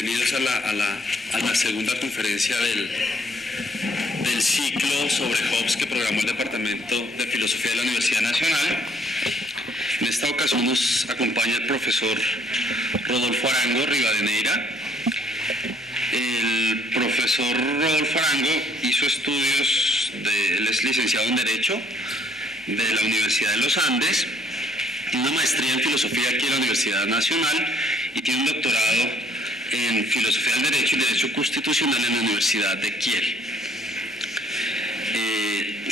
bienvenidos a la segunda conferencia del ciclo sobre Hobbes que programó el Departamento de Filosofía de la Universidad Nacional. En esta ocasión nos acompaña el profesor Rodolfo Arango Rivadeneira. El profesor Rodolfo Arango hizo estudios, él es licenciado en Derecho de la Universidad de los Andes, tiene una maestría en Filosofía aquí en la Universidad Nacional y tiene un doctorado en Filosofía del Derecho y Derecho Constitucional en la Universidad de Kiel.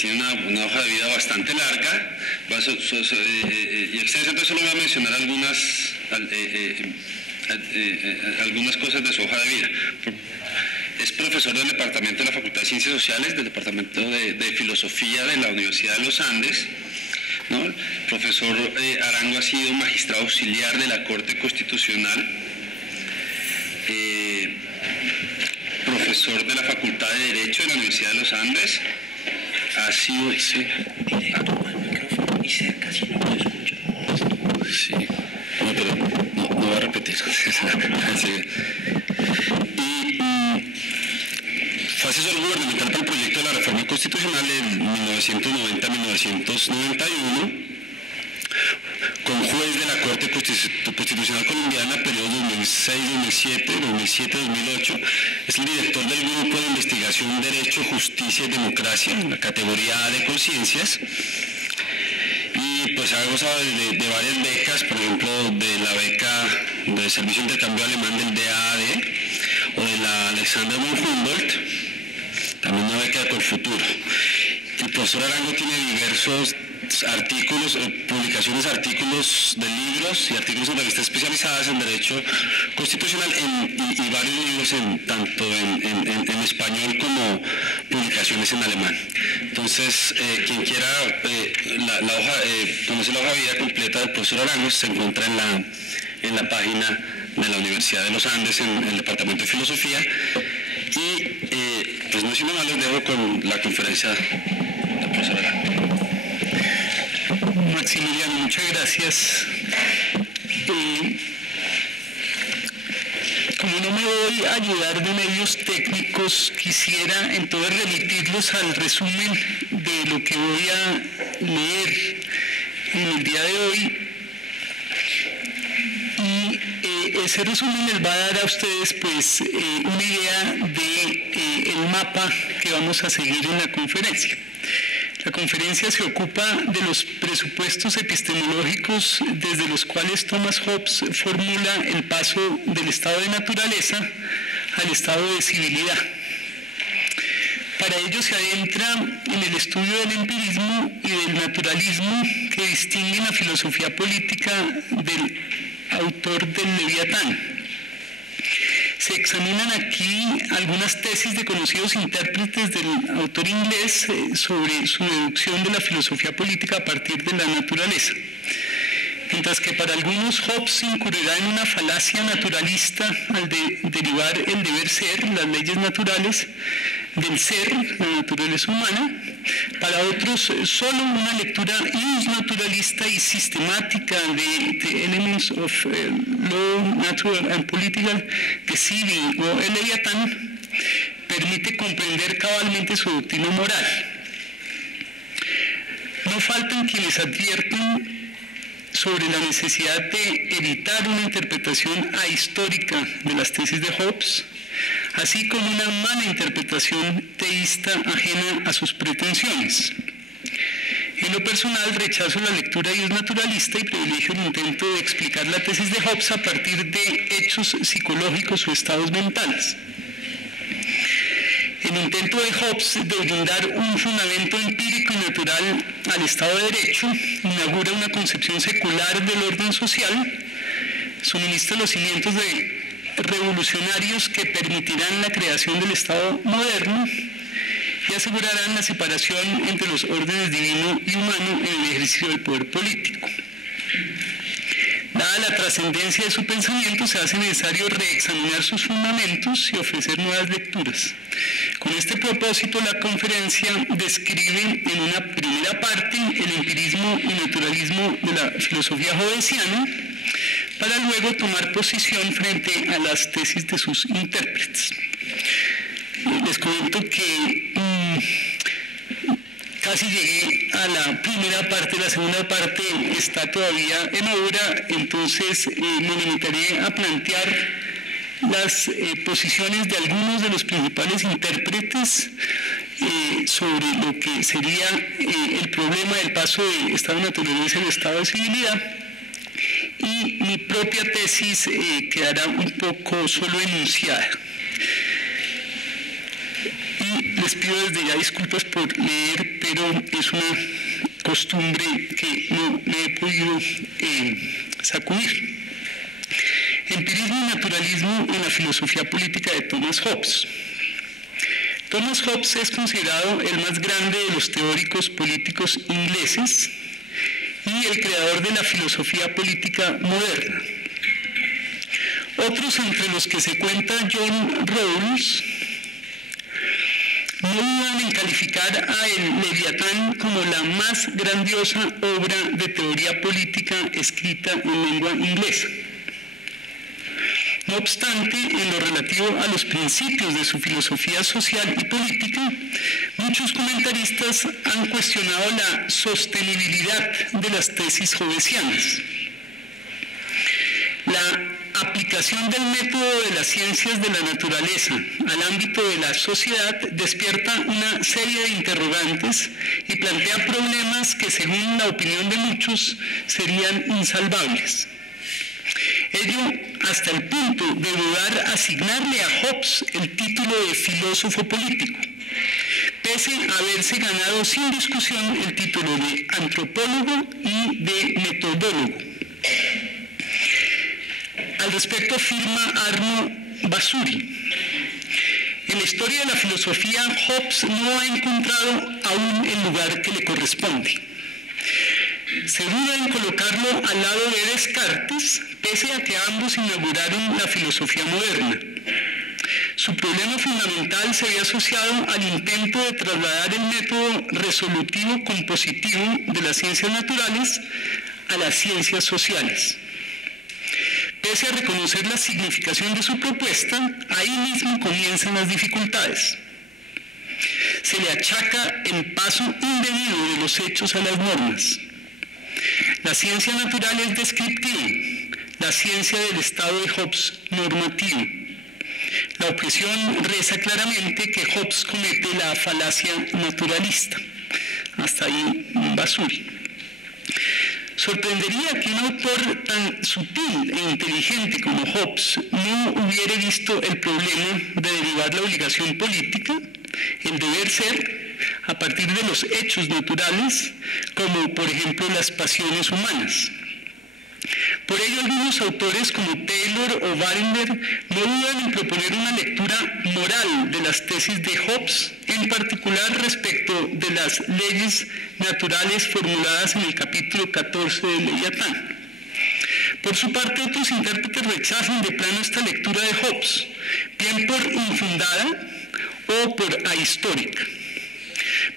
Tiene una hoja de vida bastante larga y extensa, entonces solo voy a mencionar algunas cosas de su hoja de vida. Es profesor del Departamento de la Facultad de Ciencias Sociales, del Departamento de Filosofía de la Universidad de los Andes, ¿no? El profesor Arango ha sido magistrado auxiliar de la Corte Constitucional, profesor de la Facultad de Derecho de la Universidad de los Andes, ha sido... Sí. Y cerca si no se escucha. Sí, no, pero no voy a repetir. Y fue asesor gubernamental para el proyecto de la reforma constitucional en 1990-1991, con juez de la Corte Constitucional Colombiana, periodo 2006-2007, 2007-2008. Es el director del Grupo de Investigación Derecho, Justicia y Democracia, en la categoría A de Conciencias. Y pues ha gozado de varias becas, por ejemplo, de la beca del Servicio de Intercambio Alemán del DAAD o de la Alexander von Humboldt, también una beca de Colfuturo. El profesor Arango tiene diversos artículos, artículos de libros y artículos en revistas especializadas en Derecho Constitucional y varios libros tanto en español como publicaciones en alemán. Entonces, quien quiera conocer la hoja de vida completa del profesor Arango se encuentra en la página de la Universidad de los Andes, en el Departamento de Filosofía. Y pues no siendo más, les dejo con la conferencia del profesor Arango. Maximiliano, muchas gracias. Como no me voy a ayudar de medios técnicos, quisiera entonces remitirlos al resumen de lo que voy a leer en el día de hoy. Y ese resumen les va a dar a ustedes pues una idea del mapa que vamos a seguir en la conferencia. La conferencia se ocupa de los presupuestos epistemológicos desde los cuales Thomas Hobbes formula el paso del estado de naturaleza al estado de civilidad. Para ello se adentra en el estudio del empirismo y del naturalismo que distinguen la filosofía política del autor del Leviatán. Se examinan aquí algunas tesis de conocidos intérpretes del autor inglés sobre su deducción de la filosofía política a partir de la naturaleza. Mientras que para algunos Hobbes incurrirá en una falacia naturalista al derivar el deber ser, las leyes naturales, del ser, la naturaleza humana. Para otros, solo una lectura naturalista y sistemática de The Elements of Law, Natural and Political de Sidding o el Leviatán permite comprender cabalmente su doctrina moral. No faltan quienes advierten sobre la necesidad de evitar una interpretación ahistórica de las tesis de Hobbes, así como una mala interpretación teísta ajena a sus pretensiones. En lo personal, rechazo la lectura naturalista y privilegio el intento de explicar la tesis de Hobbes a partir de hechos psicológicos o estados mentales. El intento de Hobbes de brindar un fundamento empírico y natural al Estado de Derecho inaugura una concepción secular del orden social, suministra los cimientos revolucionarios que permitirán la creación del Estado moderno y asegurarán la separación entre los órdenes divino y humano en el ejercicio del poder político. Dada la trascendencia de su pensamiento, se hace necesario reexaminar sus fundamentos y ofrecer nuevas lecturas. Con este propósito, la conferencia describe en una primera parte el empirismo y naturalismo de la filosofía hobbesiana, para luego tomar posición frente a las tesis de sus intérpretes. Les comento que casi llegué a la primera parte, la segunda parte está todavía en obra, entonces me limitaré a plantear las posiciones de algunos de los principales intérpretes sobre lo que sería el problema del paso de estado de naturaleza al estado de civilidad, y mi propia tesis quedará un poco solo enunciada. Y les pido desde ya disculpas por leer, pero es una costumbre que no me he podido sacudir. Empirismo y naturalismo en la filosofía política de Thomas Hobbes. Thomas Hobbes es considerado el más grande de los teóricos políticos ingleses y el creador de la filosofía política moderna. Otros entre los que se cuenta John Rawls no dudan en calificar a el Leviatán como la más grandiosa obra de teoría política escrita en lengua inglesa. No obstante, en lo relativo a los principios de su filosofía social y política, muchos comentaristas han cuestionado la sostenibilidad de las tesis hobbesianas. La aplicación del método de las ciencias de la naturaleza al ámbito de la sociedad despierta una serie de interrogantes y plantea problemas que, según la opinión de muchos, serían insalvables. Ello hasta el punto de dudar asignarle a Hobbes el título de filósofo político, pese a haberse ganado sin discusión el título de antropólogo y de metodólogo. Al respecto afirma Arno Basuri: en la historia de la filosofía, Hobbes no ha encontrado aún el lugar que le corresponde. Se duda en colocarlo al lado de Descartes, pese a que ambos inauguraron la filosofía moderna. Su problema fundamental se ve asociado al intento de trasladar el método resolutivo compositivo de las ciencias naturales a las ciencias sociales. Pese a reconocer la significación de su propuesta, ahí mismo comienzan las dificultades. Se le achaca el paso indebido de los hechos a las normas. La ciencia natural es descriptiva, la ciencia del estado de Hobbes normativo. La objeción reza claramente que Hobbes comete la falacia naturalista. Hasta ahí Basuri. Sorprendería que un autor tan sutil e inteligente como Hobbes no hubiera visto el problema de derivar la obligación política, el deber ser, a partir de los hechos naturales, como por ejemplo las pasiones humanas. Por ello, algunos autores como Taylor o Wallenberg no dudan en proponer una lectura moral de las tesis de Hobbes, en particular respecto de las leyes naturales formuladas en el capítulo 14 del Leviatán. Por su parte, otros intérpretes rechazan de plano esta lectura de Hobbes, bien por infundada o por ahistórica.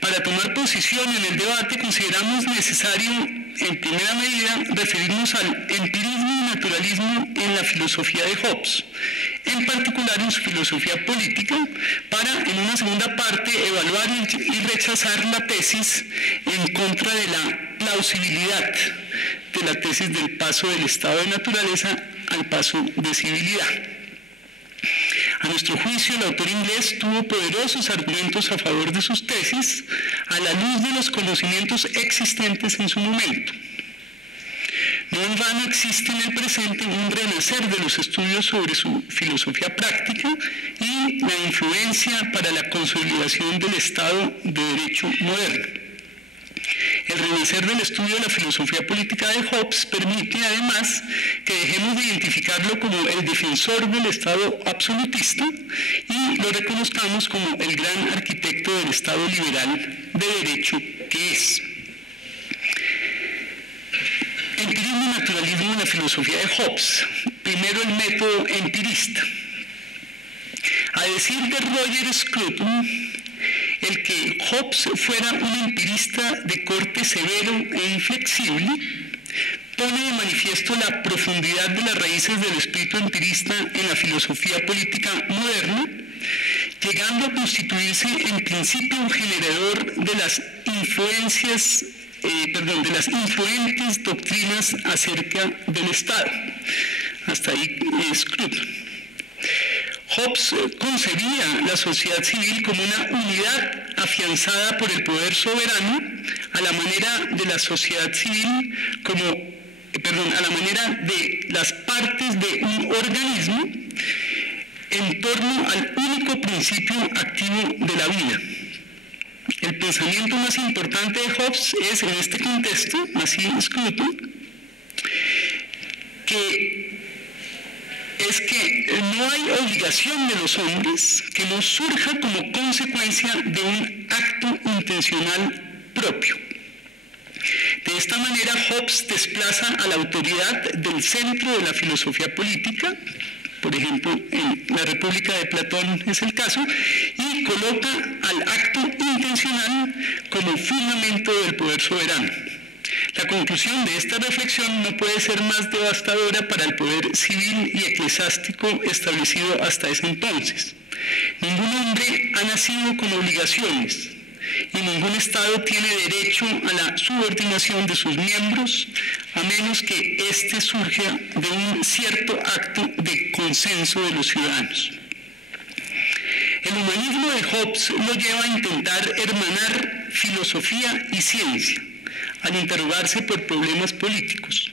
Para tomar posición en el debate consideramos necesario, en primera medida, referirnos al empirismo y naturalismo en la filosofía de Hobbes, en particular en su filosofía política, para, en una segunda parte, evaluar y rechazar la tesis en contra de la plausibilidad de la tesis del paso del estado de naturaleza al paso de civilidad. A nuestro juicio, el autor inglés tuvo poderosos argumentos a favor de sus tesis a la luz de los conocimientos existentes en su momento. No en vano existe en el presente un renacer de los estudios sobre su filosofía práctica y la influencia para la consolidación del Estado de Derecho moderno. El renacer del estudio de la filosofía política de Hobbes permite, además, que dejemos de identificarlo como el defensor del Estado absolutista y lo reconozcamos como el gran arquitecto del Estado liberal de derecho que es. Empirismo y naturalismo en la filosofía de Hobbes. Primero, el método empirista. A decir de Roger Scruton, el que Hobbes fuera un empirista de corte severo e inflexible pone de manifiesto la profundidad de las raíces del espíritu empirista en la filosofía política moderna, llegando a constituirse en principio generador de las de las influentes doctrinas acerca del Estado. Hasta ahí Scruton. Hobbes concebía la sociedad civil como una unidad afianzada por el poder soberano, a la manera de la sociedad civil a la manera de las partes de un organismo en torno al único principio activo de la vida. El pensamiento más importante de Hobbes es, en este contexto, así Scruton, que no hay obligación de los hombres que no surja como consecuencia de un acto intencional propio. De esta manera, Hobbes desplaza a la autoridad del centro de la filosofía política, por ejemplo, en la República de Platón es el caso, y coloca al acto intencional como fundamento del poder soberano. La conclusión de esta reflexión no puede ser más devastadora para el poder civil y eclesiástico establecido hasta ese entonces. Ningún hombre ha nacido con obligaciones y ningún Estado tiene derecho a la subordinación de sus miembros, a menos que éste surja de un cierto acto de consenso de los ciudadanos. El humanismo de Hobbes lo lleva a intentar hermanar filosofía y ciencia, al interrogarse por problemas políticos.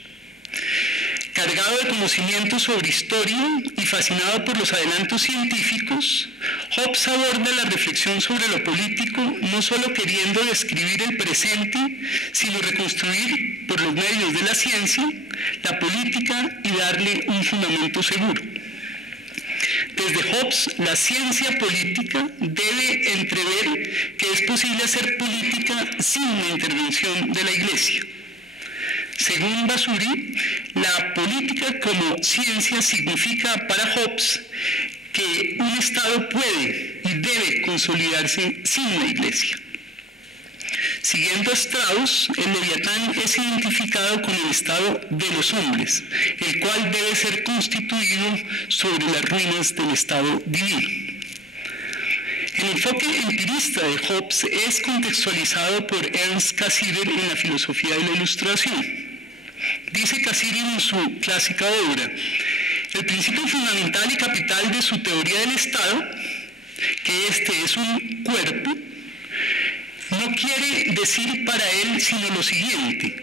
Cargado de conocimientos sobre historia y fascinado por los adelantos científicos, Hobbes aborda la reflexión sobre lo político no solo queriendo describir el presente, sino reconstruir por los medios de la ciencia la política y darle un fundamento seguro. Desde Hobbes, la ciencia política debe entrever que es posible hacer política sin la intervención de la Iglesia. Según Vasuri, la política como ciencia significa para Hobbes que un Estado puede y debe consolidarse sin la Iglesia. Siguiendo a Strauss, el Leviatán es identificado con el estado de los hombres, el cual debe ser constituido sobre las ruinas del estado divino. El enfoque empirista de Hobbes es contextualizado por Ernst Cassirer en la filosofía de la Ilustración. Dice Cassirer en su clásica obra: el principio fundamental y capital de su teoría del Estado, que este es un cuerpo, no quiere decir para él sino lo siguiente,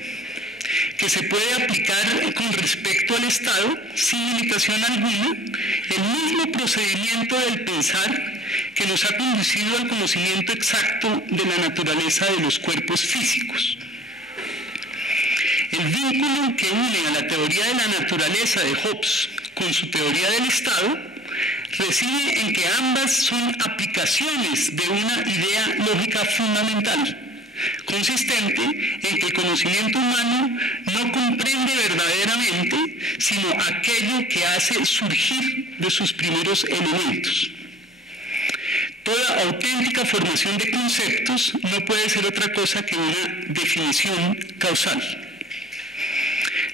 que se puede aplicar con respecto al Estado, sin limitación alguna, el mismo procedimiento del pensar que nos ha conducido al conocimiento exacto de la naturaleza de los cuerpos físicos. El vínculo que une a la teoría de la naturaleza de Hobbes con su teoría del Estado reside en que ambas son aplicaciones de una idea lógica fundamental, consistente en que el conocimiento humano no comprende verdaderamente sino aquello que hace surgir de sus primeros elementos. Toda auténtica formación de conceptos no puede ser otra cosa que una definición causal.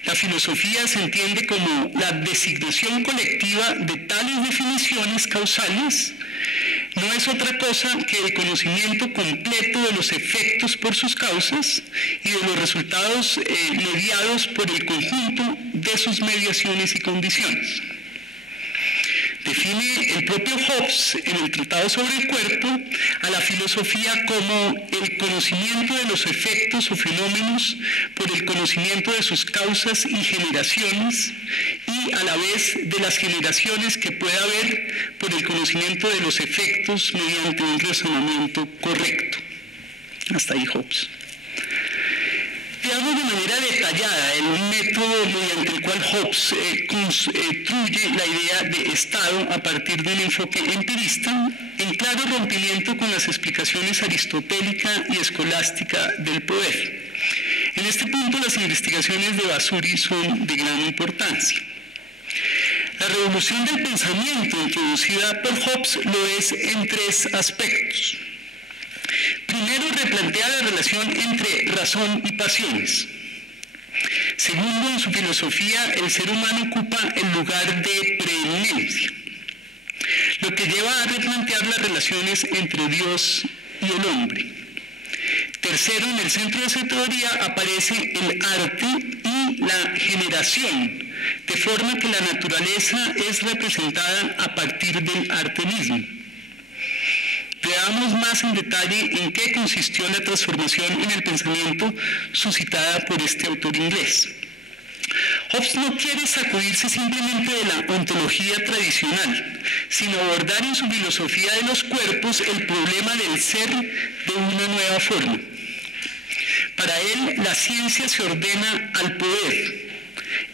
La filosofía se entiende como la designación colectiva de tales definiciones causales. No es otra cosa que el conocimiento completo de los efectos por sus causas y de los resultados mediados por el conjunto de sus mediaciones y condiciones. Define el propio Hobbes en el Tratado sobre el Cuerpo a la filosofía como el conocimiento de los efectos o fenómenos por el conocimiento de sus causas y generaciones, y a la vez de las generaciones que pueda haber por el conocimiento de los efectos mediante un razonamiento correcto. Hasta ahí Hobbes. Veamos de manera detallada el método mediante el cual Hobbes construye la idea de Estado a partir de un enfoque empirista, en claro rompimiento con las explicaciones aristotélica y escolástica del poder. En este punto, las investigaciones de Vasuri son de gran importancia. La revolución del pensamiento introducida por Hobbes lo es en tres aspectos. Primero, replantea la relación entre razón y pasiones. Segundo, en su filosofía, el ser humano ocupa el lugar de preeminencia, lo que lleva a replantear las relaciones entre Dios y el hombre. Tercero, en el centro de su teoría aparece el arte y la generación, de forma que la naturaleza es representada a partir del arte mismo. Veamos más en detalle en qué consistió la transformación en el pensamiento suscitada por este autor inglés. Hobbes no quiere sacudirse simplemente de la ontología tradicional, sino abordar en su filosofía de los cuerpos el problema del ser de una nueva forma. Para él, la ciencia se ordena al poder,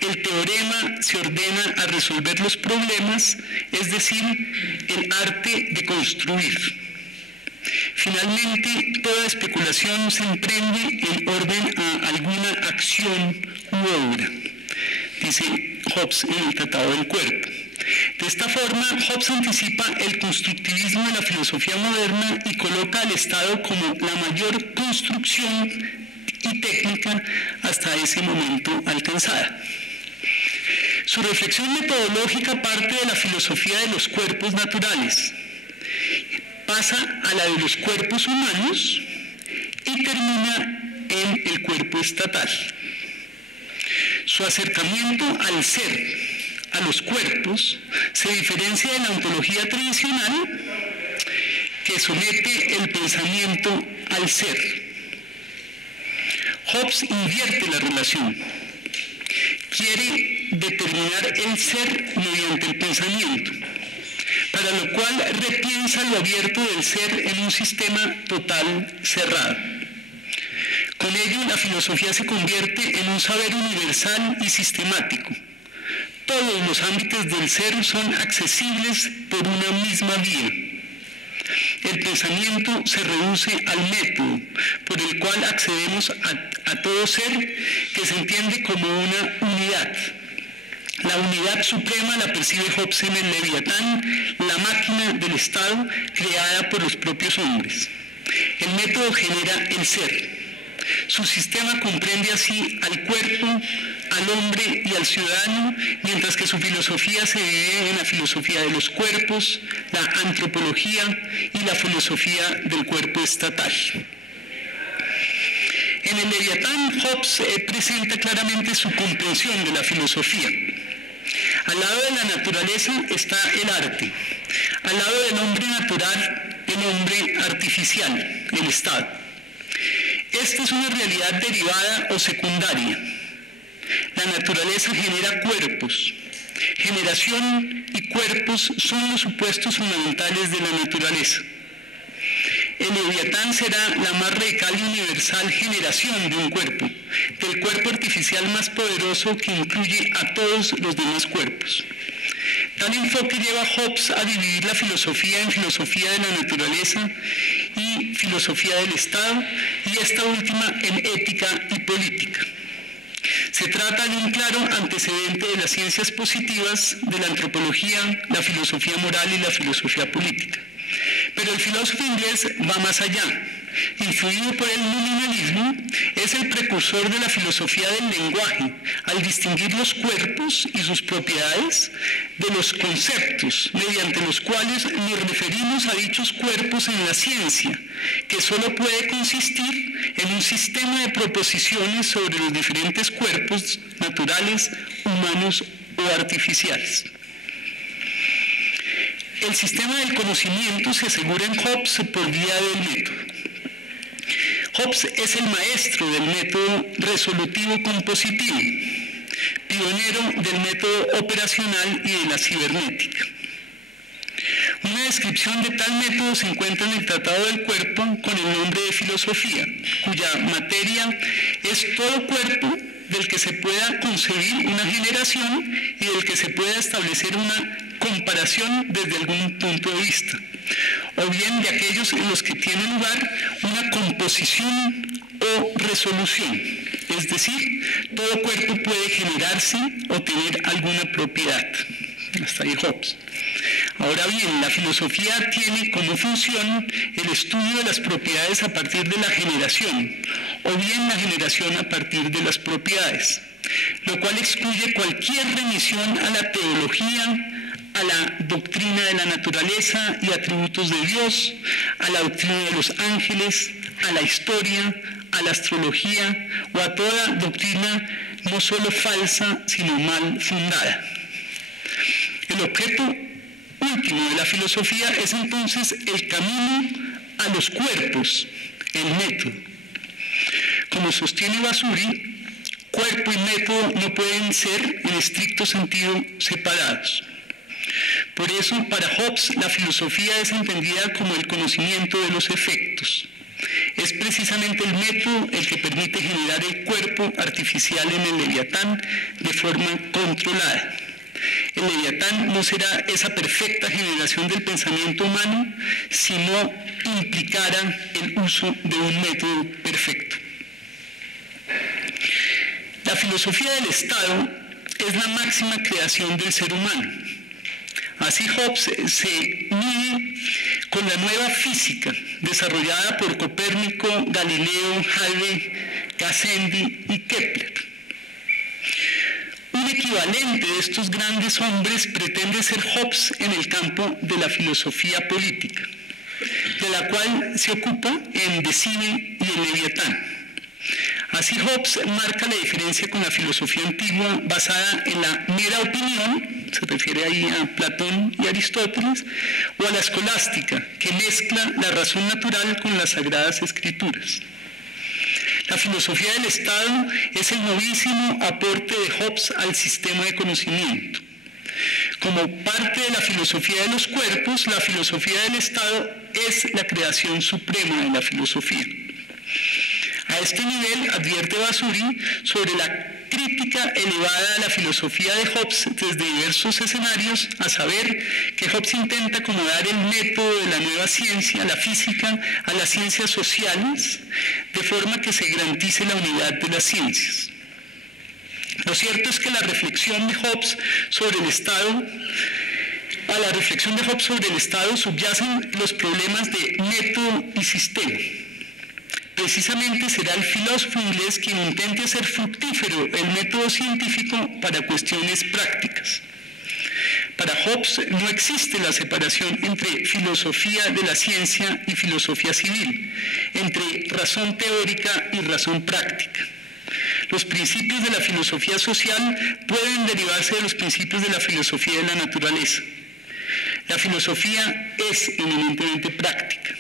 el teorema se ordena a resolver los problemas, es decir, el arte de construir. Finalmente, toda especulación se emprende en orden a alguna acción u obra, dice Hobbes en el Tratado del Cuerpo. De esta forma, Hobbes anticipa el constructivismo de la filosofía moderna y coloca al Estado como la mayor construcción y técnica hasta ese momento alcanzada. Su reflexión metodológica parte de la filosofía de los cuerpos naturales, pasa a la de los cuerpos humanos y termina en el cuerpo estatal. Su acercamiento al ser, a los cuerpos, se diferencia de la ontología tradicional que somete el pensamiento al ser. Hobbes invierte la relación. Quiere determinar el ser mediante el pensamiento, para lo cual repiensa lo abierto del ser en un sistema total cerrado. Con ello, la filosofía se convierte en un saber universal y sistemático. Todos los ámbitos del ser son accesibles por una misma vía. El pensamiento se reduce al método por el cual accedemos a todo ser que se entiende como una unidad. La unidad suprema la percibe Hobbes en el Leviatán, la máquina del Estado creada por los propios hombres. El método genera el ser. Su sistema comprende así al cuerpo, al hombre y al ciudadano, mientras que su filosofía se divide en la filosofía de los cuerpos, la antropología y la filosofía del cuerpo estatal. En el Leviatán, Hobbes presenta claramente su comprensión de la filosofía. Al lado de la naturaleza está el arte. Al lado del hombre natural, el hombre artificial, el Estado. Esta es una realidad derivada o secundaria. La naturaleza genera cuerpos. Generación y cuerpos son los supuestos fundamentales de la naturaleza. El Leviatán será la más radical y universal generación de un cuerpo, del cuerpo artificial más poderoso que incluye a todos los demás cuerpos. Tal enfoque lleva a Hobbes a dividir la filosofía en filosofía de la naturaleza y filosofía del Estado, y esta última en ética y política. Se trata de un claro antecedente de las ciencias positivas, de la antropología, la filosofía moral y la filosofía política. Pero el filósofo inglés va más allá. Influido por el nominalismo, es el precursor de la filosofía del lenguaje, al distinguir los cuerpos y sus propiedades de los conceptos, mediante los cuales nos referimos a dichos cuerpos en la ciencia, que solo puede consistir en un sistema de proposiciones sobre los diferentes cuerpos naturales, humanos o artificiales. El sistema del conocimiento se asegura en Hobbes por vía del método. Hobbes es el maestro del método resolutivo compositivo, pionero del método operacional y de la cibernética. Una descripción de tal método se encuentra en el Tratado del Cuerpo con el nombre de filosofía, cuya materia es todo cuerpo del que se pueda concebir una generación y del que se pueda establecer una comparación desde algún punto de vista, o bien de aquellos en los que tiene lugar una composición o resolución, es decir, todo cuerpo puede generarse o tener alguna propiedad. Hasta ahí Hobbes. Ahora bien, la filosofía tiene como función el estudio de las propiedades a partir de la generación, o bien la generación a partir de las propiedades, lo cual excluye cualquier remisión a la teología, a la doctrina de la naturaleza y atributos de Dios, a la doctrina de los ángeles, a la historia, a la astrología o a toda doctrina no solo falsa, sino mal fundada. El objeto último de la filosofía es entonces el camino a los cuerpos, el método. Como sostiene Vasuri, cuerpo y método no pueden ser en estricto sentido separados. Por eso, para Hobbes, la filosofía es entendida como el conocimiento de los efectos. Es precisamente el método el que permite generar el cuerpo artificial en el Leviatán de forma controlada. El Leviatán no será esa perfecta generación del pensamiento humano si no implicara el uso de un método perfecto. La filosofía del Estado es la máxima creación del ser humano. Así Hobbes se mide con la nueva física desarrollada por Copérnico, Galileo, Halley, Gassendi y Kepler. Un equivalente de estos grandes hombres pretende ser Hobbes en el campo de la filosofía política, de la cual se ocupa en De Cine y en Leviatán. Así Hobbes marca la diferencia con la filosofía antigua basada en la mera opinión, se refiere ahí a Platón y Aristóteles, o a la escolástica, que mezcla la razón natural con las sagradas escrituras. La filosofía del Estado es el novísimo aporte de Hobbes al sistema de conocimiento. Como parte de la filosofía de los cuerpos, la filosofía del Estado es la creación suprema de la filosofía. A este nivel advierte Vasuri sobre la crítica elevada a la filosofía de Hobbes desde diversos escenarios, a saber que Hobbes intenta acomodar el método de la nueva ciencia, la física, a las ciencias sociales, de forma que se garantice la unidad de las ciencias. Lo cierto es que la reflexión de Hobbes sobre el Estado, a la reflexión de Hobbes sobre el Estado subyacen los problemas de método y sistema. Precisamente será el filósofo inglés quien intente hacer fructífero el método científico para cuestiones prácticas. Para Hobbes no existe la separación entre filosofía de la ciencia y filosofía civil, entre razón teórica y razón práctica. Los principios de la filosofía social pueden derivarse de los principios de la filosofía de la naturaleza. La filosofía es eminentemente práctica.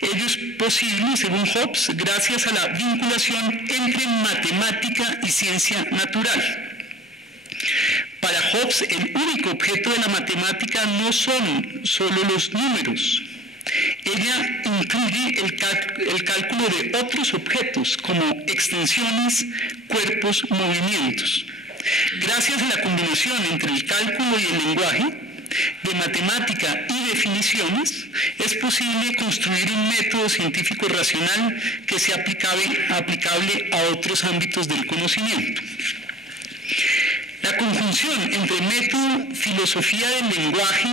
Ello es posible, según Hobbes, gracias a la vinculación entre matemática y ciencia natural. Para Hobbes, el único objeto de la matemática no son solo los números. Ella incluye el cálculo de otros objetos, como extensiones, cuerpos, movimientos. Gracias a la combinación entre el cálculo y el lenguaje, de matemática y definiciones, es posible construir un método científico racional que sea aplicable a otros ámbitos del conocimiento. La conjunción entre método, filosofía del lenguaje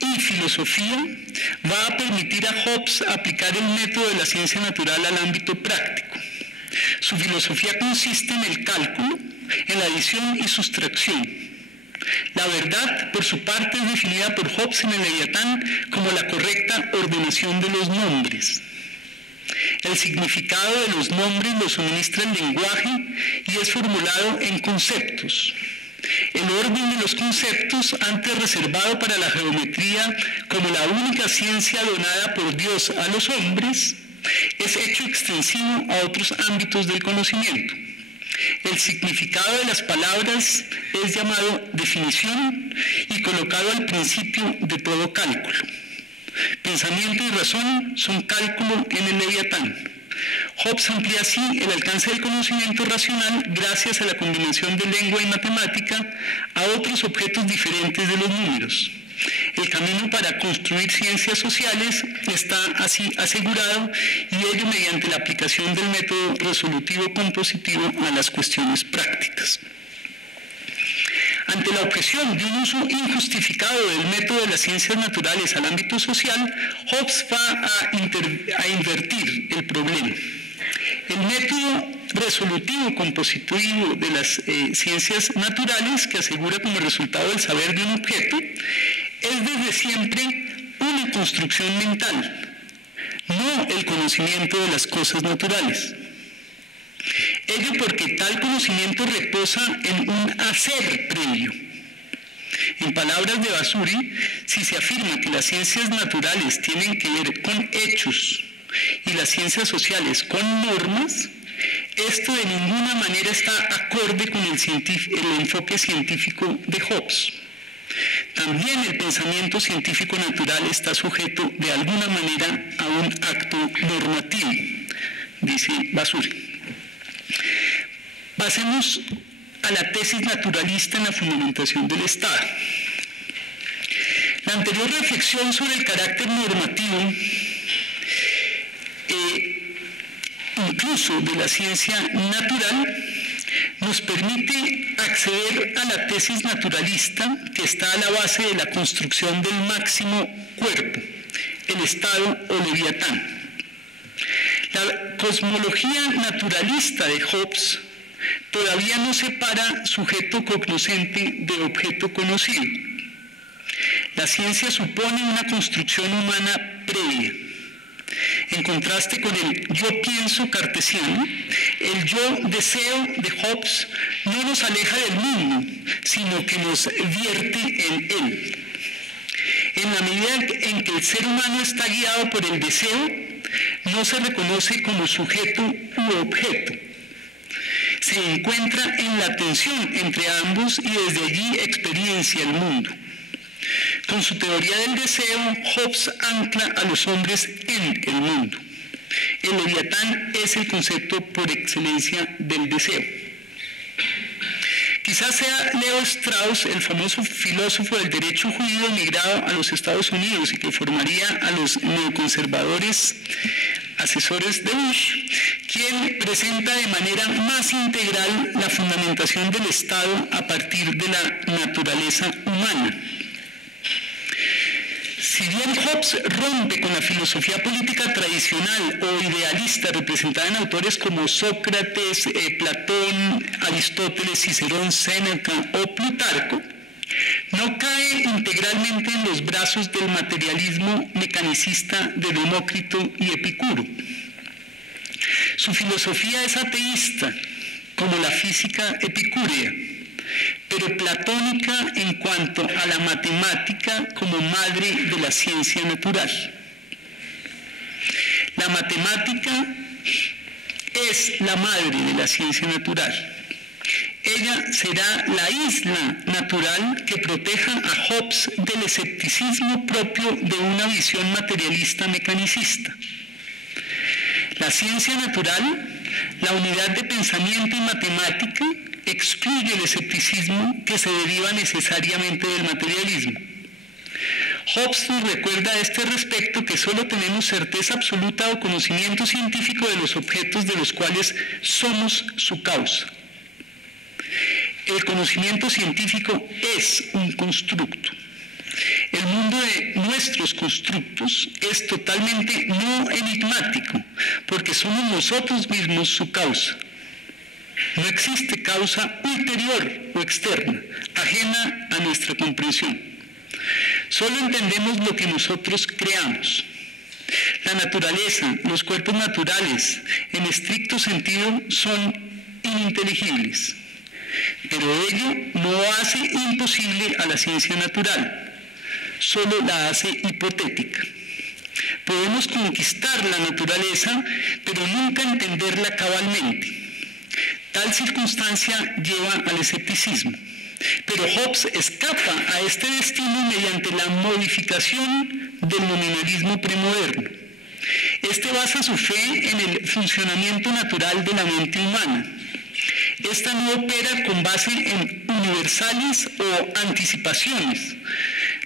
y filosofía va a permitir a Hobbes aplicar el método de la ciencia natural al ámbito práctico. Su filosofía consiste en el cálculo, en la adición y sustracción. La verdad, por su parte, es definida por Hobbes en el Leviatán como la correcta ordenación de los nombres. El significado de los nombres lo suministra el lenguaje y es formulado en conceptos. El orden de los conceptos, antes reservado para la geometría como la única ciencia donada por Dios a los hombres, es hecho extensivo a otros ámbitos del conocimiento. El significado de las palabras es llamado definición y colocado al principio de todo cálculo. Pensamiento y razón son cálculo en el Leviatán. Hobbes amplía así el alcance del conocimiento racional gracias a la combinación de lengua y matemática a otros objetos diferentes de los números. El camino para construir ciencias sociales está así asegurado, y ello mediante la aplicación del método resolutivo compositivo a las cuestiones prácticas. Ante la objeción de un uso injustificado del método de las ciencias naturales al ámbito social, Hobbes va a invertir el problema. El método resolutivo compositivo de las ciencias naturales, que asegura como resultado el saber de un objeto, es desde siempre una construcción mental, no el conocimiento de las cosas naturales. Ello porque tal conocimiento reposa en un hacer previo. En palabras de Vasuri, si se afirma que las ciencias naturales tienen que ver con hechos y las ciencias sociales con normas, esto de ninguna manera está acorde con el enfoque científico de Hobbes. También el pensamiento científico natural está sujeto de alguna manera a un acto normativo, dice Vasuri. Pasemos a la tesis naturalista en la fundamentación del Estado. La anterior reflexión sobre el carácter normativo, incluso de la ciencia natural, nos permite acceder a la tesis naturalista que está a la base de la construcción del máximo cuerpo, el Estado o Leviatán. La cosmología naturalista de Hobbes todavía no separa sujeto cognoscente de objeto conocido. La ciencia supone una construcción humana previa. En contraste con el yo pienso cartesiano, el yo deseo de Hobbes no nos aleja del mundo, sino que nos vierte en él. En la medida en que el ser humano está guiado por el deseo, no se reconoce como sujeto u objeto. Se encuentra en la tensión entre ambos y desde allí experiencia el mundo. Con su teoría del deseo, Hobbes ancla a los hombres en el mundo. El Leviatán es el concepto por excelencia del deseo. Quizás sea Leo Strauss, el famoso filósofo del derecho judío emigrado a los Estados Unidos y que formaría a los neoconservadores asesores de Bush, quien presenta de manera más integral la fundamentación del Estado a partir de la naturaleza humana. Si bien Hobbes rompe con la filosofía política tradicional o idealista representada en autores como Sócrates, Platón, Aristóteles, Cicerón, Séneca o Plutarco, no cae integralmente en los brazos del materialismo mecanicista de Demócrito y Epicuro. Su filosofía es ateísta, como la física epicúrea, pero platónica en cuanto a la matemática como madre de la ciencia natural. La matemática es la madre de la ciencia natural. Ella será la isla natural que proteja a Hobbes del escepticismo propio de una visión materialista mecanicista. La ciencia natural, la unidad de pensamiento y matemática, excluye el escepticismo que se deriva necesariamente del materialismo. Hobbes nos recuerda a este respecto que solo tenemos certeza absoluta o conocimiento científico de los objetos de los cuales somos su causa. El conocimiento científico es un constructo. El mundo de nuestros constructos es totalmente no enigmático, porque somos nosotros mismos su causa. No existe causa ulterior o externa, ajena a nuestra comprensión. Solo entendemos lo que nosotros creamos. La naturaleza, los cuerpos naturales, en estricto sentido, son ininteligibles. Pero ello no hace imposible a la ciencia natural, solo la hace hipotética. Podemos conquistar la naturaleza, pero nunca entenderla cabalmente. Tal circunstancia lleva al escepticismo. Pero Hobbes escapa a este destino mediante la modificación del nominalismo premoderno. Este basa su fe en el funcionamiento natural de la mente humana. Esta no opera con base en universales o anticipaciones,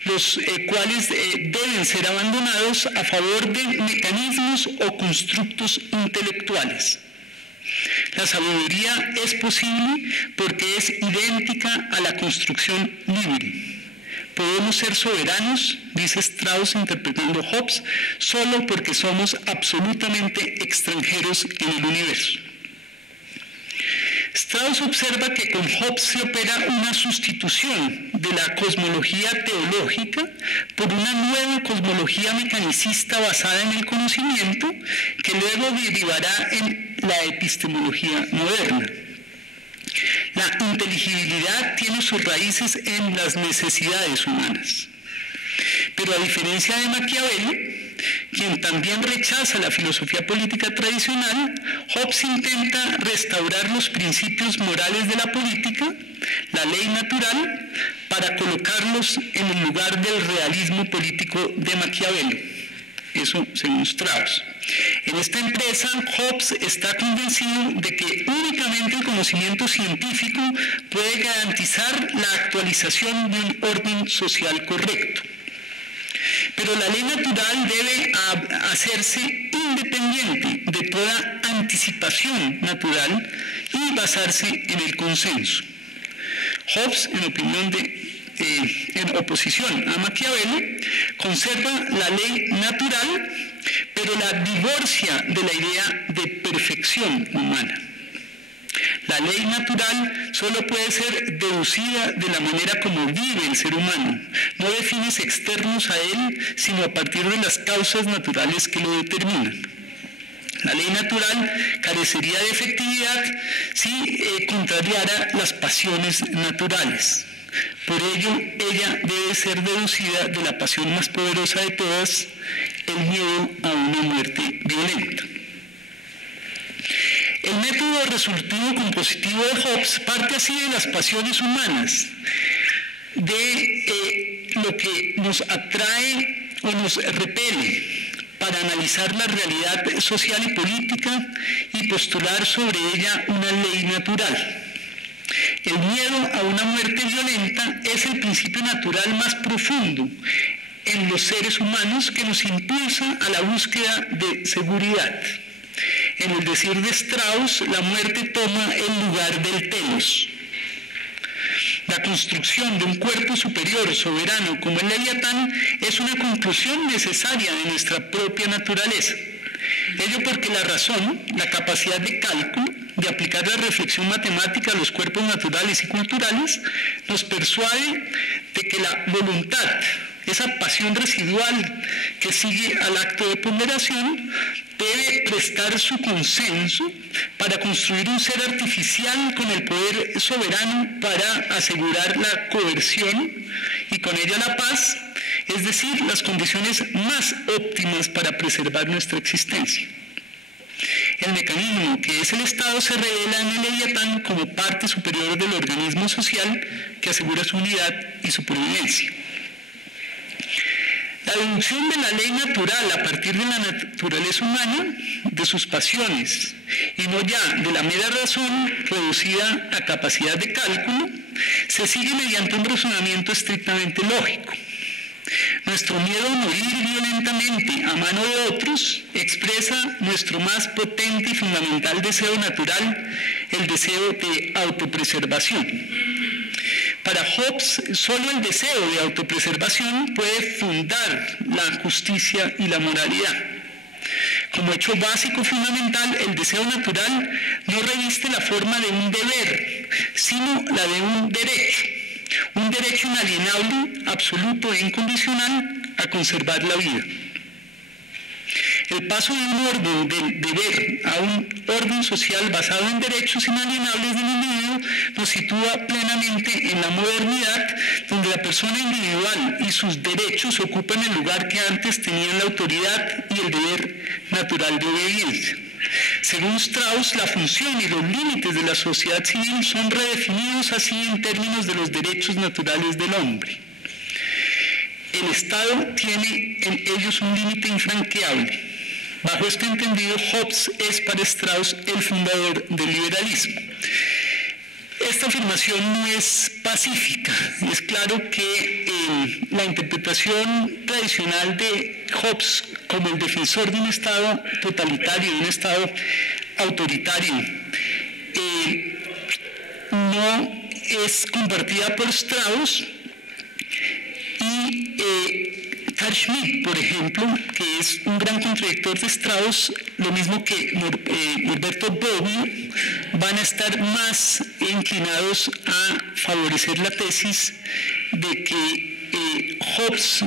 los cuales deben ser abandonados a favor de mecanismos o constructos intelectuales. La sabiduría es posible porque es idéntica a la construcción libre. Podemos ser soberanos, dice Strauss interpretando Hobbes, solo porque somos absolutamente extranjeros en el universo. Strauss observa que con Hobbes se opera una sustitución de la cosmología teológica por una nueva cosmología mecanicista basada en el conocimiento, que luego derivará en la epistemología moderna. La inteligibilidad tiene sus raíces en las necesidades humanas. Pero a diferencia de Maquiavelo, quien también rechaza la filosofía política tradicional, Hobbes intenta restaurar los principios morales de la política, la ley natural, para colocarlos en el lugar del realismo político de Maquiavelo. Eso según Strauss. En esta empresa, Hobbes está convencido de que únicamente el conocimiento científico puede garantizar la actualización de un orden social correcto. Pero la ley natural debe hacerse independiente de toda anticipación natural y basarse en el consenso. Hobbes, en oposición a Maquiavelo, conserva la ley natural, pero la divorcia de la idea de perfección humana. La ley natural solo puede ser deducida de la manera como vive el ser humano, no de fines externos a él, sino a partir de las causas naturales que lo determinan. La ley natural carecería de efectividad si contrariara las pasiones naturales. Por ello, ella debe ser deducida de la pasión más poderosa de todas, el miedo a una muerte violenta. El método resolutivo compositivo de Hobbes parte así de las pasiones humanas, de lo que nos atrae o nos repele, para analizar la realidad social y política y postular sobre ella una ley natural. El miedo a una muerte violenta es el principio natural más profundo en los seres humanos que nos impulsa a la búsqueda de seguridad. En el decir de Strauss, la muerte toma el lugar del telos. La construcción de un cuerpo superior, soberano, como el Leviatán, es una conclusión necesaria de nuestra propia naturaleza. Ello porque la razón, la capacidad de cálculo, de aplicar la reflexión matemática a los cuerpos naturales y culturales, nos persuade de que la voluntad, esa pasión residual que sigue al acto de ponderación, debe prestar su consenso para construir un ser artificial con el poder soberano para asegurar la coerción y con ella la paz, es decir, las condiciones más óptimas para preservar nuestra existencia. El mecanismo que es el Estado se revela en el Leviatán como parte superior del organismo social que asegura su unidad y supervivencia. La deducción de la ley natural a partir de la naturaleza humana, de sus pasiones, y no ya de la mera razón reducida a capacidad de cálculo, se sigue mediante un razonamiento estrictamente lógico. Nuestro miedo a morir violentamente a mano de otros expresa nuestro más potente y fundamental deseo natural, el deseo de autopreservación. Para Hobbes, solo el deseo de autopreservación puede fundar la justicia y la moralidad. Como hecho básico fundamental, el deseo natural no reviste la forma de un deber, sino la de un derecho inalienable, absoluto e incondicional a conservar la vida. El paso de un orden del deber a un orden social basado en derechos inalienables del individuo nos sitúa plenamente en la modernidad, donde la persona individual y sus derechos ocupan el lugar que antes tenían la autoridad y el deber natural de obediencia. Según Strauss, la función y los límites de la sociedad civil son redefinidos así en términos de los derechos naturales del hombre. El Estado tiene en ellos un límite infranqueable. Bajo este entendido, Hobbes es para Strauss el fundador del liberalismo. Esta afirmación no es pacífica. Es claro que la interpretación tradicional de Hobbes como el defensor de un Estado totalitario, de un Estado autoritario, no es compartida por Strauss, y Carl Schmitt, por ejemplo, que es un gran contradictor de Strauss, lo mismo que Norberto Bobbio, van a estar más inclinados a favorecer la tesis de que Hobbes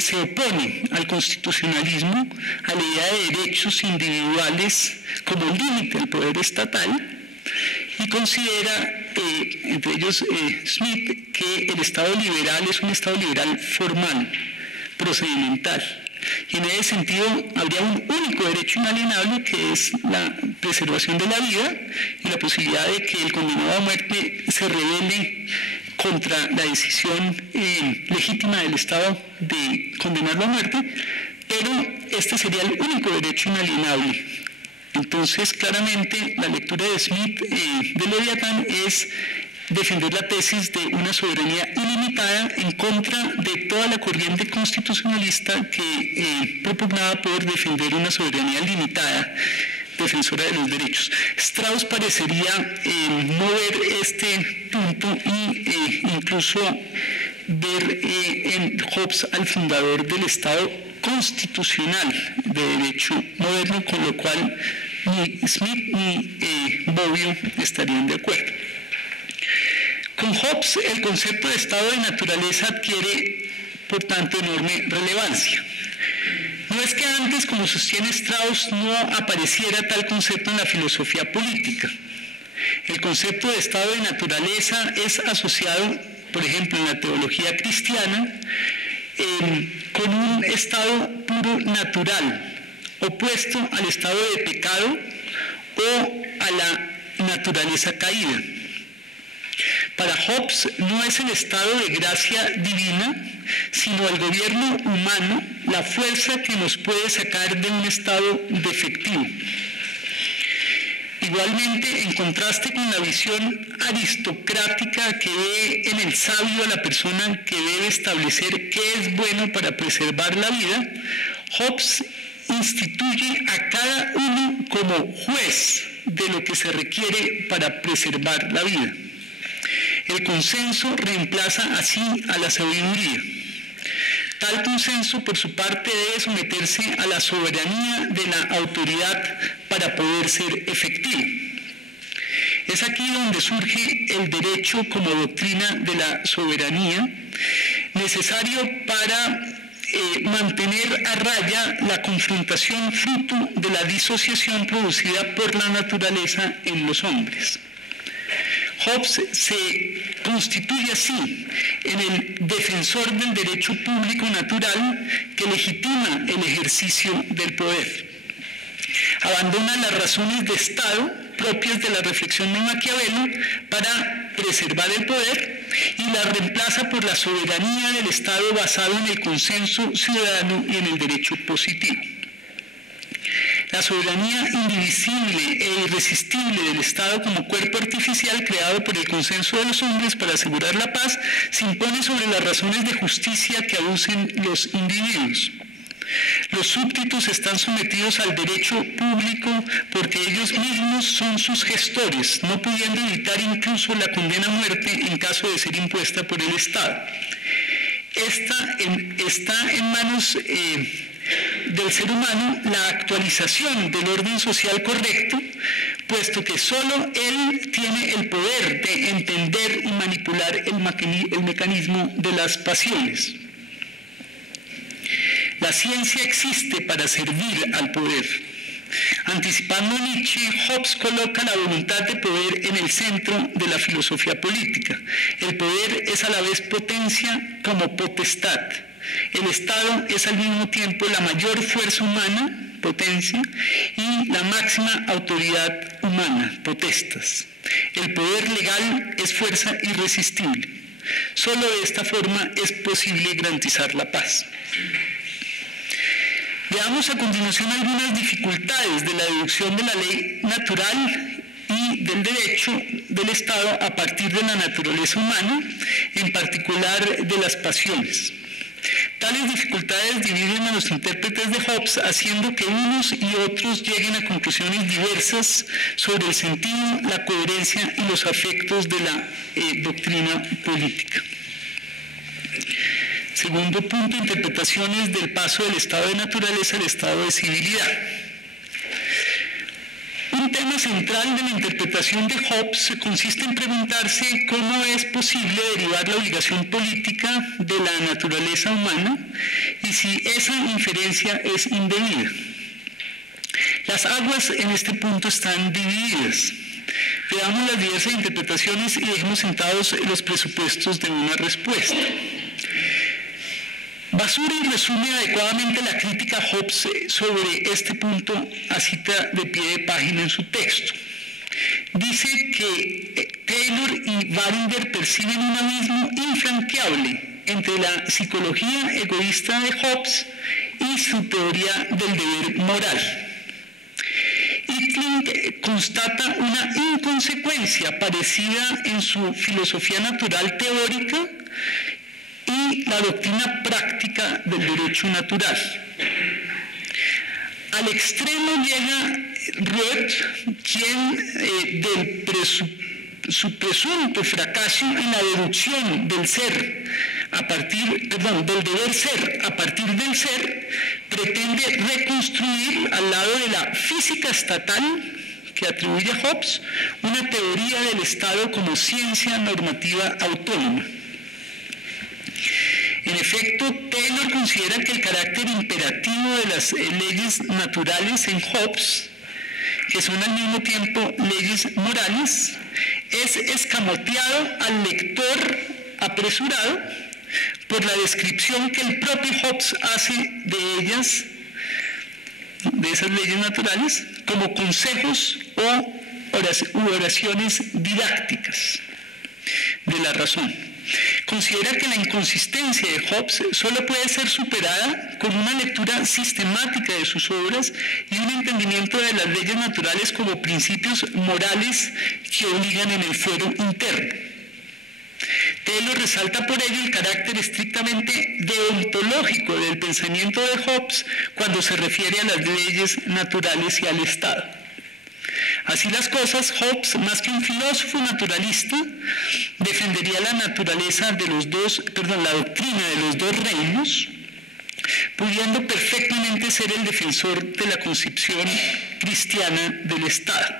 se opone al constitucionalismo, a la idea de derechos individuales como límite del poder estatal, y considera, entre ellos Smith, que el Estado liberal es un Estado liberal formal, procedimental. Y en ese sentido habría un único derecho inalienable, que es la preservación de la vida y la posibilidad de que el condenado a muerte se rebele contra la decisión legítima del Estado de condenarlo a muerte, pero este sería el único derecho inalienable. Entonces, claramente, la lectura de Smith de Leviatán es defender la tesis de una soberanía ilimitada en contra de toda la corriente constitucionalista que propugnaba por defender una soberanía limitada, defensora de los derechos. Strauss parecería no ver este punto y incluso ver en Hobbes al fundador del Estado constitucional de derecho moderno, con lo cual ni Smith ni Bobbio estarían de acuerdo. Con Hobbes, el concepto de estado de naturaleza adquiere, por tanto, enorme relevancia. No es que antes, como sostiene Strauss, no apareciera tal concepto en la filosofía política. El concepto de estado de naturaleza es asociado, por ejemplo, en la teología cristiana, con un estado puro natural, opuesto al estado de pecado o a la naturaleza caída. Para Hobbes no es el estado de gracia divina, sino el gobierno humano, la fuerza que nos puede sacar de un estado defectivo. Igualmente, en contraste con la visión aristocrática que ve en el sabio a la persona que debe establecer qué es bueno para preservar la vida, Hobbes instituye a cada uno como juez de lo que se requiere para preservar la vida. El consenso reemplaza así a la sabiduría. Tal consenso, por su parte, debe someterse a la soberanía de la autoridad para poder ser efectivo. Es aquí donde surge el derecho como doctrina de la soberanía, necesario para mantener a raya la confrontación fruto de la disociación producida por la naturaleza en los hombres. Hobbes se constituye así en el defensor del derecho público natural que legitima el ejercicio del poder. Abandona las razones de Estado propias de la reflexión de Maquiavelo para preservar el poder y las reemplaza por la soberanía del Estado basado en el consenso ciudadano y en el derecho positivo. La soberanía indivisible e irresistible del Estado como cuerpo artificial creado por el consenso de los hombres para asegurar la paz se impone sobre las razones de justicia que aducen los individuos. Los súbditos están sometidos al derecho público porque ellos mismos son sus gestores, no pudiendo evitar incluso la condena a muerte en caso de ser impuesta por el Estado. Está en manos del ser humano la actualización del orden social correcto, puesto que solo él tiene el poder de entender y manipular el mecanismo de las pasiones. La ciencia existe para servir al poder. Anticipando a Nietzsche, Hobbes coloca la voluntad de poder en el centro de la filosofía política. El poder es a la vez potencia como potestad. El Estado es al mismo tiempo la mayor fuerza humana, potencia, y la máxima autoridad humana, potestas. El poder legal es fuerza irresistible. Solo de esta forma es posible garantizar la paz. Veamos a continuación algunas dificultades de la deducción de la ley natural y del derecho del Estado a partir de la naturaleza humana, en particular de las pasiones. Tales dificultades dividen a los intérpretes de Hobbes, haciendo que unos y otros lleguen a conclusiones diversas sobre el sentido, la coherencia y los afectos de la doctrina política. Segundo punto, interpretaciones del paso del estado de naturaleza al estado de civilidad. Un tema central de la interpretación de Hobbes consiste en preguntarse cómo es posible derivar la obligación política de la naturaleza humana y si esa inferencia es indebida. Las aguas en este punto están divididas. Veamos las diversas interpretaciones y dejemos sentados los presupuestos de una respuesta. Basurin resume adecuadamente la crítica a Hobbes sobre este punto a cita de pie de página en su texto. Dice que Taylor y Wallinger perciben un abismo infranqueable entre la psicología egoísta de Hobbes y su teoría del deber moral. Itling constata una inconsecuencia parecida en su filosofía natural teórica y la doctrina práctica del derecho natural. Al extremo llega Roth, quien su presunto fracaso en la deducción del ser del deber ser a partir del ser, pretende reconstruir al lado de la física estatal que atribuye a Hobbes una teoría del Estado como ciencia normativa autónoma. En efecto, Taylor considera que el carácter imperativo de las leyes naturales en Hobbes, que son al mismo tiempo leyes morales, es escamoteado al lector apresurado por la descripción que el propio Hobbes hace de ellas, de esas leyes naturales, como consejos u oraciones didácticas de la razón. Considera que la inconsistencia de Hobbes solo puede ser superada con una lectura sistemática de sus obras y un entendimiento de las leyes naturales como principios morales que obligan en el fuero interno. Taylor resalta por ello el carácter estrictamente deontológico del pensamiento de Hobbes cuando se refiere a las leyes naturales y al Estado. Así las cosas, Hobbes, más que un filósofo naturalista, defendería la naturaleza de la doctrina de los dos reinos, pudiendo perfectamente ser el defensor de la concepción cristiana del Estado.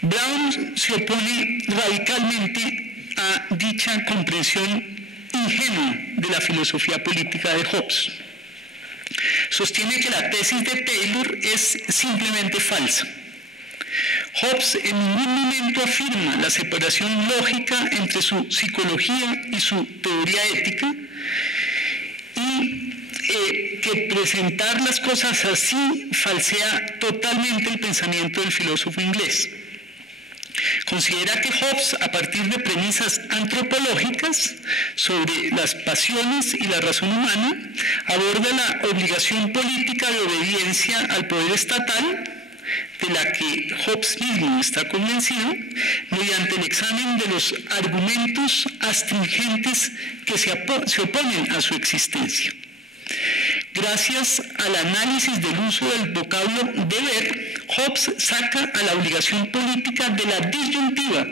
Brown se opone radicalmente a dicha comprensión ingenua de la filosofía política de Hobbes. Sostiene que la tesis de Taylor es simplemente falsa. Hobbes en ningún momento afirma la separación lógica entre su psicología y su teoría ética y que presentar las cosas así falsea totalmente el pensamiento del filósofo inglés. Considera que Hobbes, a partir de premisas antropológicas sobre las pasiones y la razón humana, aborda la obligación política de obediencia al poder estatal, de la que Hobbes mismo está convencido, mediante el examen de los argumentos astringentes que se oponen a su existencia. Gracias al análisis del uso del vocablo deber, Hobbes saca a la obligación política de la disyuntiva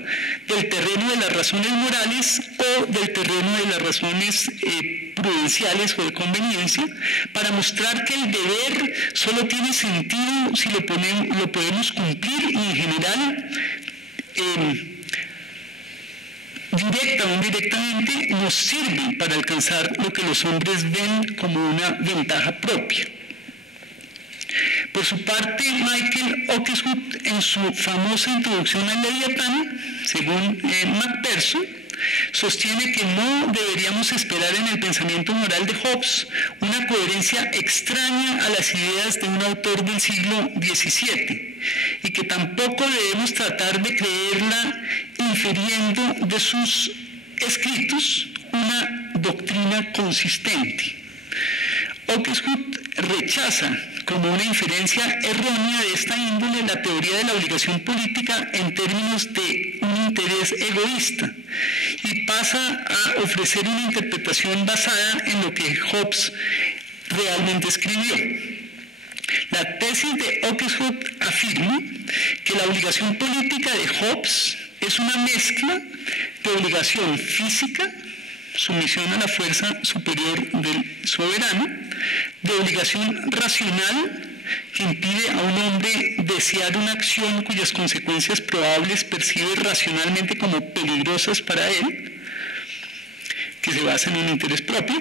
del terreno de las razones morales o del terreno de las razones prudenciales o de conveniencia, para mostrar que el deber solo tiene sentido si lo podemos cumplir y en general directa o indirectamente nos sirve para alcanzar lo que los hombres ven como una ventaja propia. Por su parte, Michael Oakeshott, en su famosa introducción al Leviatán, según Macpherson, sostiene que no deberíamos esperar en el pensamiento moral de Hobbes una coherencia extraña a las ideas de un autor del siglo XVII y que tampoco debemos tratar de creerla infiriendo de sus escritos una doctrina consistente. Oakeshott rechaza como una inferencia errónea de esta índole la teoría de la obligación política en términos de un interés egoísta y pasa a ofrecer una interpretación basada en lo que Hobbes realmente escribió. La tesis de Oakeshott afirma que la obligación política de Hobbes es una mezcla de obligación física, sumisión a la fuerza superior del soberano, de obligación racional, que impide a un hombre desear una acción cuyas consecuencias probables percibe racionalmente como peligrosas para él, que se basa en un interés propio,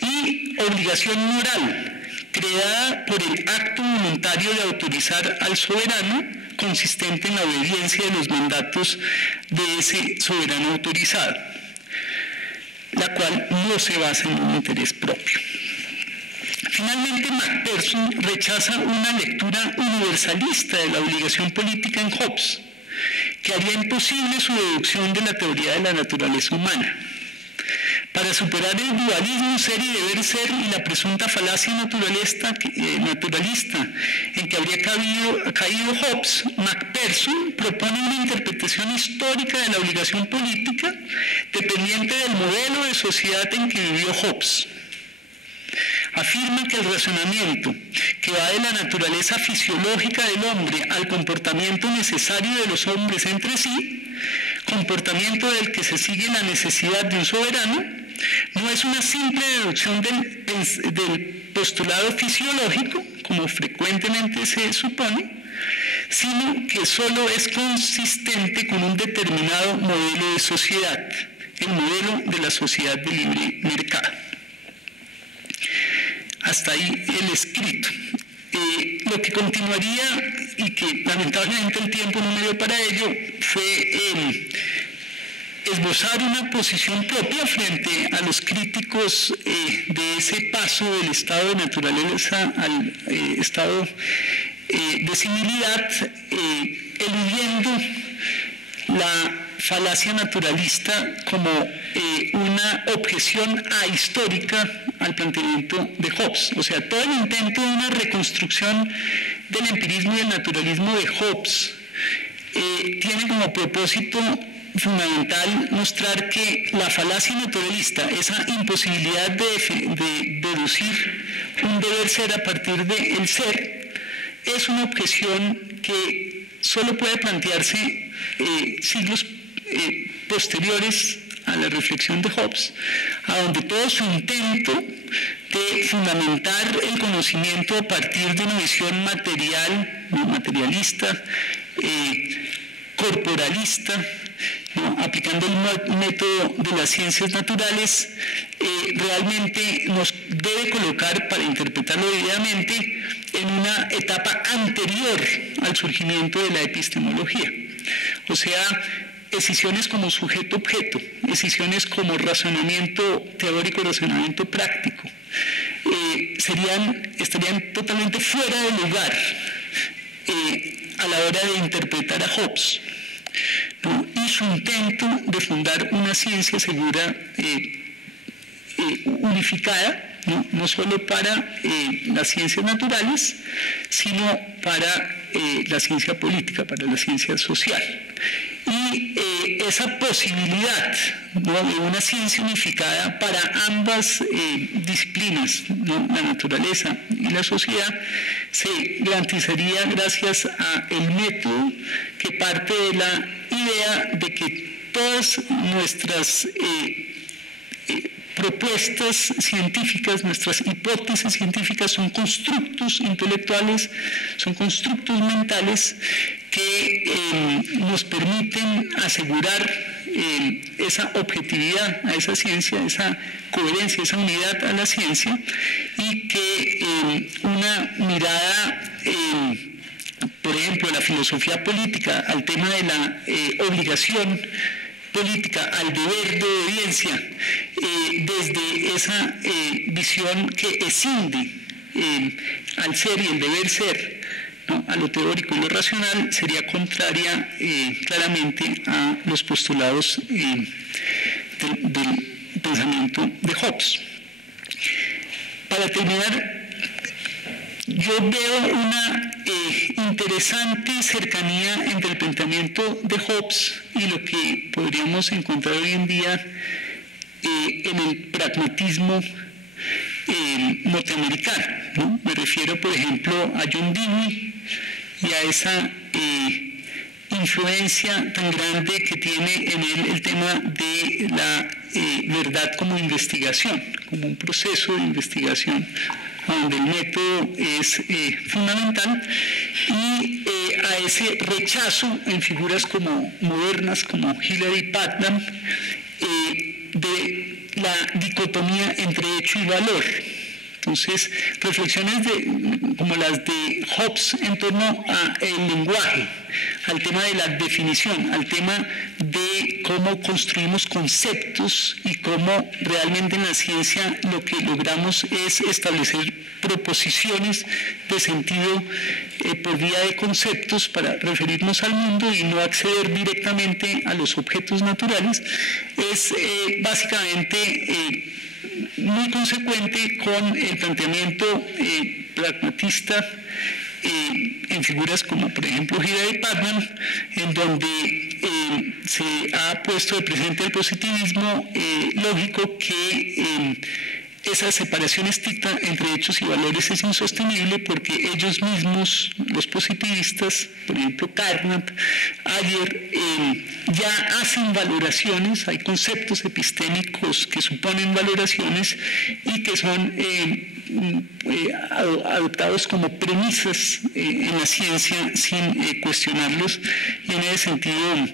y obligación moral, creada por el acto voluntario de autorizar al soberano, consistente en la obediencia de los mandatos de ese soberano autorizado, la cual no se basa en un interés propio. Finalmente, Macpherson rechaza una lectura universalista de la obligación política en Hobbes, que haría imposible su deducción de la teoría de la naturaleza humana. Para superar el dualismo ser y deber ser y la presunta falacia naturalista en que habría caído Hobbes, Macpherson propone una interpretación histórica de la obligación política dependiente del modelo de sociedad en que vivió Hobbes. Afirma que el razonamiento que va de la naturaleza fisiológica del hombre al comportamiento necesario de los hombres entre sí, comportamiento del que se sigue la necesidad de un soberano, no es una simple deducción del postulado fisiológico, como frecuentemente se supone, sino que solo es consistente con un determinado modelo de sociedad, el modelo de la sociedad de libre mercado. Hasta ahí el escrito. Lo que continuaría, y que lamentablemente el tiempo no me dio para ello, fue esbozar una posición propia frente a los críticos de ese paso del estado de naturaleza al estado de similidad, eludiendo la falacia naturalista como una objeción ahistórica al planteamiento de Hobbes. O sea, todo el intento de una reconstrucción del empirismo y del naturalismo de Hobbes tiene como propósito fundamental mostrar que la falacia naturalista, esa imposibilidad de deducir un deber ser a partir del ser, es una objeción que solo puede plantearse siglos posteriores a la reflexión de Hobbes, a donde todo su intento de fundamentar el conocimiento a partir de una visión material, materialista, corporalista, ¿no?, aplicando el método de las ciencias naturales, realmente nos debe colocar, para interpretarlo debidamente, en una etapa anterior al surgimiento de la epistemología. O sea, decisiones como sujeto-objeto, decisiones como razonamiento teórico, razonamiento práctico, estarían totalmente fuera de lugar a la hora de interpretar a Hobbes, ¿no?, y su intento de fundar una ciencia segura unificada, no solo para las ciencias naturales, sino para la ciencia política, para la ciencia social. Y esa posibilidad, ¿no?, de una ciencia unificada para ambas disciplinas, ¿no?, la naturaleza y la sociedad, se garantizaría gracias al método que parte de la idea de que todas nuestras propuestas científicas, nuestras hipótesis científicas son constructos intelectuales, son constructos mentales que nos permiten asegurar esa objetividad a esa ciencia, esa coherencia, esa unidad a la ciencia, y que una mirada, por ejemplo, la filosofía política al tema de la obligación política, al deber de obediencia, desde esa visión que escinde al ser y el deber ser, ¿no?, a lo teórico y lo racional, sería contraria claramente a los postulados del pensamiento de Hobbes. Para terminar, yo veo una interesante cercanía entre el planteamiento de Hobbes y lo que podríamos encontrar hoy en día en el pragmatismo norteamericano, ¿no? Me refiero, por ejemplo, a John Dewey y a esa influencia tan grande que tiene en él el tema de la verdad como investigación, como un proceso de investigación donde el método es fundamental, y a ese rechazo en figuras como modernas como Hilary Putnam de la dicotomía entre hecho y valor. Entonces, reflexiones como las de Hobbes en torno al lenguaje, al tema de la definición, al tema de cómo construimos conceptos y cómo realmente en la ciencia lo que logramos es establecer proposiciones de sentido por vía de conceptos para referirnos al mundo y no acceder directamente a los objetos naturales, es básicamente muy consecuente con el planteamiento pragmatista en figuras como, por ejemplo, Hilary Putnam, en donde se ha puesto de presente el positivismo lógico que esa separación estricta entre hechos y valores es insostenible porque ellos mismos, los positivistas, por ejemplo Carnap, Ayer, ya hacen valoraciones, hay conceptos epistémicos que suponen valoraciones y que son adoptados como premisas en la ciencia sin cuestionarlos, y en ese sentido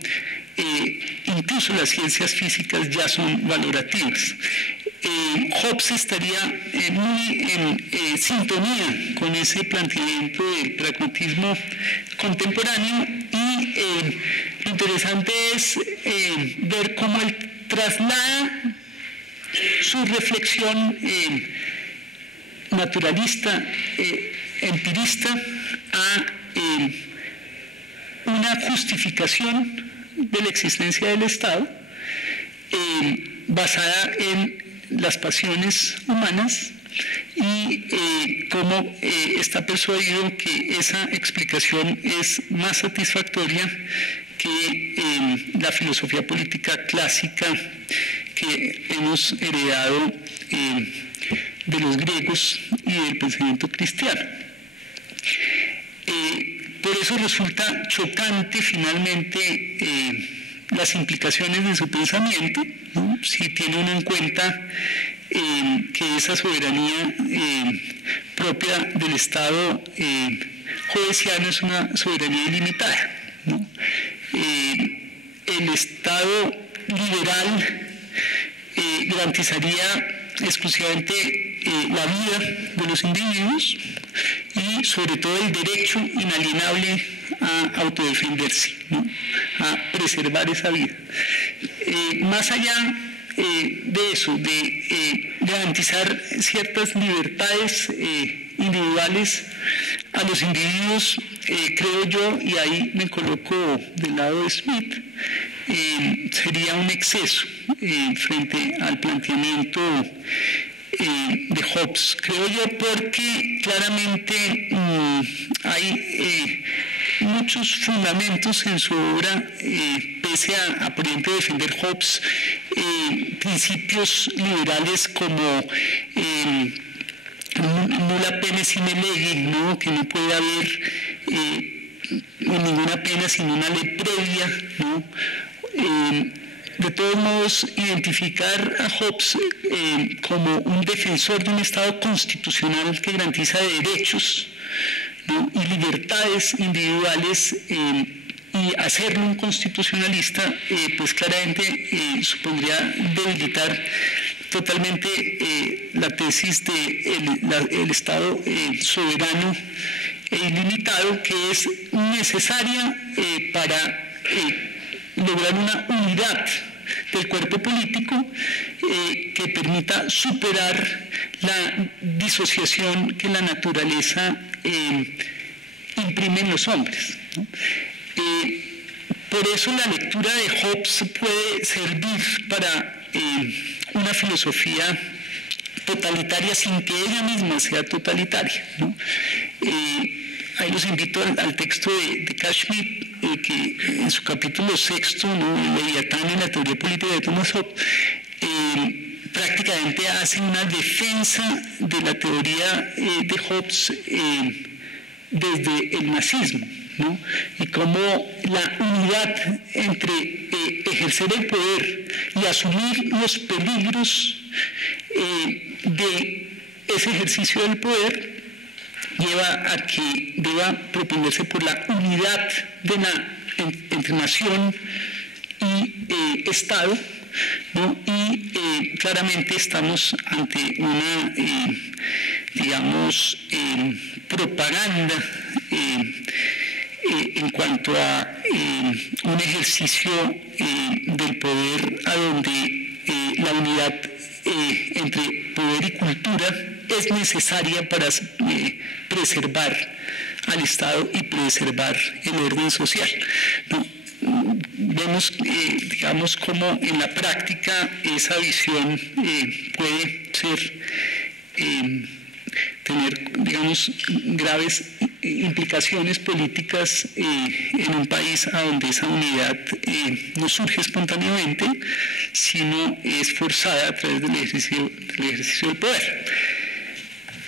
incluso las ciencias físicas ya son valorativas. Hobbes estaría muy en sintonía con ese planteamiento del pragmatismo contemporáneo, y lo interesante es ver cómo él traslada su reflexión naturalista, empirista, a una justificación de la existencia del Estado basada en las pasiones humanas, y cómo está persuadido que esa explicación es más satisfactoria que la filosofía política clásica que hemos heredado de los griegos y del pensamiento cristiano. Por eso resulta chocante finalmente las implicaciones de su pensamiento, ¿no? Si tiene uno en cuenta que esa soberanía propia del Estado hobbesiano es una soberanía ilimitada, ¿no? El Estado liberal garantizaría exclusivamente la vida de los individuos y sobre todo el derecho inalienable a autodefenderse, ¿no? A preservar esa vida. Más allá de eso, de garantizar ciertas libertades individuales a los individuos, creo yo, y ahí me coloco del lado de Smith, sería un exceso frente al planteamiento de Hobbes, creo yo, porque claramente hay muchos fundamentos en su obra, pese a por ejemplo, defender Hobbes principios liberales como nulla pena sine lege, ¿no? Que no puede haber ninguna pena sin una ley previa, ¿no? De todos modos, identificar a Hobbes como un defensor de un Estado constitucional que garantiza derechos, ¿no? Y libertades individuales, y hacerlo un constitucionalista, pues claramente supondría debilitar totalmente la tesis de el Estado soberano e ilimitado, que es necesaria para lograr una unidad del cuerpo político que permita superar la disociación que la naturaleza imprime en los hombres, ¿no? Por eso la lectura de Hobbes puede servir para una filosofía totalitaria sin que ella misma sea totalitaria, ¿no? ahí los invito al texto de Carl Schmitt, que en su capítulo 6, ¿no?, el Leviatán en la teoría política de Thomas Hobbes, prácticamente hace una defensa de la teoría de Hobbes desde el nazismo, ¿no? Y cómo la unidad entre ejercer el poder y asumir los peligros de ese ejercicio del poder lleva a que deba proponerse por la unidad entre nación y Estado, ¿no? Y claramente estamos ante una, propaganda en cuanto a un ejercicio del poder a donde la unidad entre poder y cultura es necesaria para preservar al Estado y preservar el orden social, ¿no? Vemos, cómo en la práctica esa visión puede tener, graves implicaciones políticas en un país a donde esa unidad no surge espontáneamente, sino es forzada a través del ejercicio del poder.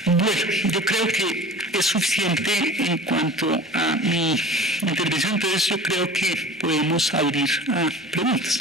Bueno, yo creo que es suficiente en cuanto a mi intervención, entonces yo creo que podemos abrir a preguntas.